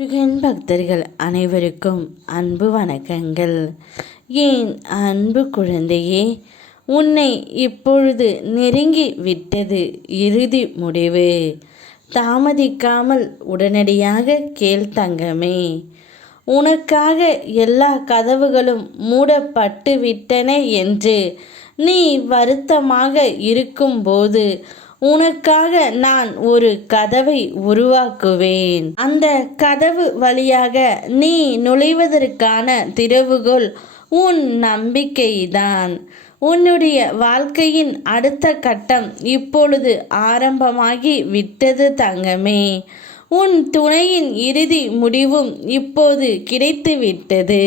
முருகன் பக்தர்கள் அனைவருக்கும் அன்பு வணக்கங்கள். ஏன் அன்பு குழந்தையே உன்னை இப்பொழுது நெருங்கி விட்டது இறுதி முடிவு. தாமதிக்காமல் உடனடியாக கேள் தங்கமே. உனக்காக எல்லா கதவுகளும் மூடப்பட்டு விட்டன என்று நீ வருத்தமாக இருக்கும்போது உனக்காக நான் ஒரு கதவை உருவாக்குவேன். அந்த கதவு வழியாக நீ நுழைவதற்கான திறவுகோல் உன் நம்பிக்கைதான். உன்னுடைய வாழ்க்கையின் அடுத்த கட்டம் இப்பொழுது ஆரம்பமாகி விட்டது தங்கமே. உன் துணையின் இறுதி முடிவும் இப்போது கிடைத்து விட்டது.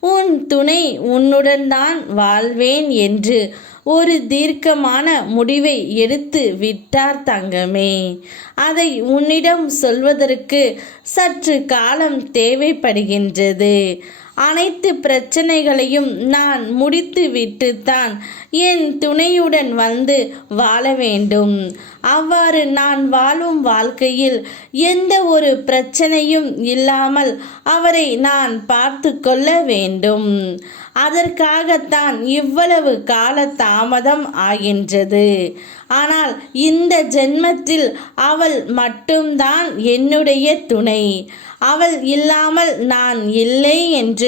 உன் துணை உன்னுடன் தான் வாழ்வேன் என்று ஒரு தீர்க்கமான முடிவை எடுத்து விட்டார் தங்கமே. அதை உன்னிடம் சொல்வதற்கு சற்று காலம் தேவைப்படுகின்றது. அனைத்து பிரச்சனைகளையும் நான் முடித்து விட்டுத்தான் என் துணையுடன் வந்து வாழ வேண்டும். அவ்வாறு நான் வாழும் வாழ்க்கையில் எந்த ஒரு பிரச்சனையும் இல்லாமல் அவரை நான் பார்த்து கொள்ள வேண்டும். அதற்காகத்தான் இவ்வளவு கால தாமதம் ஆகின்றது. ஆனால் இந்த ஜென்மத்தில் அவள் மட்டும்தான் என்னுடைய துணை. அவள் இல்லாமல் நான் இல்லை என்று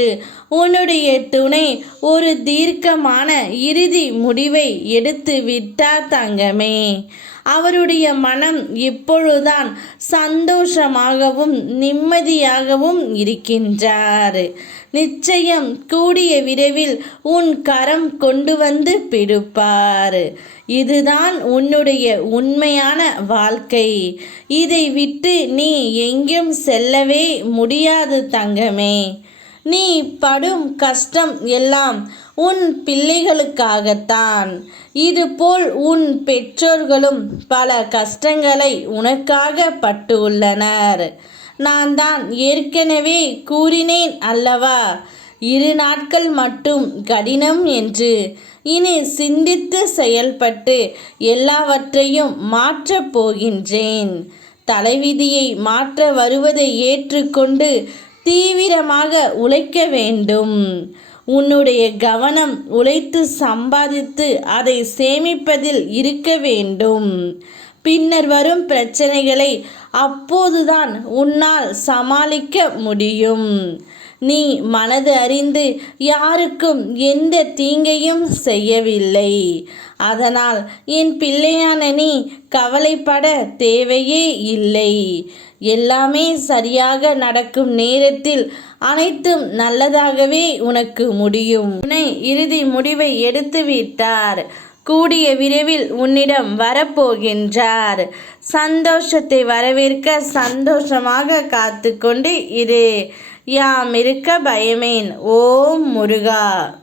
உன்னுடைய துணை ஒரு தீர்க்கமான இறுதி முடிவை எடுத்து விட்டார் தங்கமே. அவருடைய மனம் இப்பொழுதுதான் சந்தோஷமாகவும் நிம்மதியாகவும் இருக்கின்றார். நிச்சயம் கூடிய விரைவில் உன் கரம் கொண்டு வந்து பிடிப்பார். இதுதான் உன்னுடைய உண்மையான வாழ்க்கை. இதை விட்டு நீ எங்கும் செல்லவே முடியாது தங்கமே. நீ படும் கஷ்டம் எல்லாம் உன் பிள்ளைகளுக்காகத்தான். இதுபோல் உன் பெற்றோர்களும் பல கஷ்டங்களை உனக்காக பட்டு உள்ளனர் நான் தான் ஏற்கனவே கூறினேன் அல்லவா? இரு நாட்கள் மட்டும் கடினம் என்று. இனி சிந்தித்து செயல்பட்டு எல்லாவற்றையும் மாற்றப் போகின்றேன். தலைவிதியை மாற்ற வருவதை ஏற்றுக்கொண்டு தீவிரமாக உழைக்க வேண்டும். உன்னுடைய கவனம் உழைத்து சம்பாதித்து அதை சேமிப்பதில் இருக்க வேண்டும். பின்னர் வரும் பிரச்சனைகளை அப்போதுதான் உன்னால் சமாளிக்க முடியும். நீ மனது அறிந்து யாருக்கும் எந்த தீங்கையும் செய்யவில்லை. அதனால் என் பிள்ளையான நீ கவலைப்பட தேவையே இல்லை. எல்லாமே சரியாக நடக்கும் நேரத்தில் அனைத்தும் நல்லதாகவே உனக்கு முடியும். உன்னை இறுதி முடிவை எடுத்து விட்டார் கூடிய விரைவில் உன்னிடம் வரப்போகின்றார். சந்தோஷத்தை வரவேற்க சந்தோஷமாக காத்து கொண்டு இரு. யாம் இருக்க பயமேன். ஓம் முருகா.